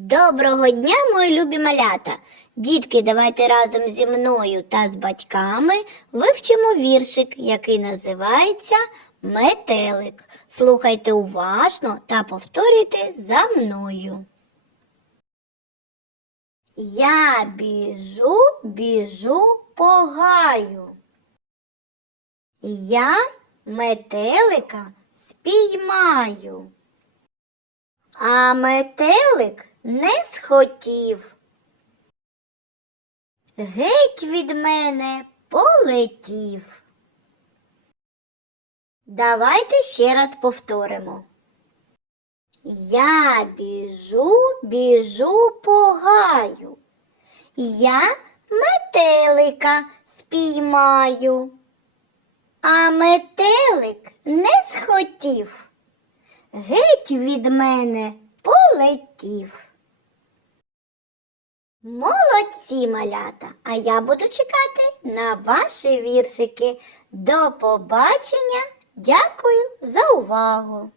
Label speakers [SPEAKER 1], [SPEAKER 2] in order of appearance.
[SPEAKER 1] Доброго дня, мої любі малята! Дітки, давайте разом зі мною та з батьками вивчимо віршик, який називається Метелик. Слухайте уважно та повторюйте за мною. Я біжу, біжу по гаю. Я метелика спіймаю. А метелик не схотів. Геть від мене полетів. Давайте ще раз повторимо. Я біжу, біжу по гаю. Я метелика спіймаю. А метелик не схотів. Геть від мене полетів. Молодці малята, а я буду чекати на ваші віршики. До побачення. Дякую за увагу.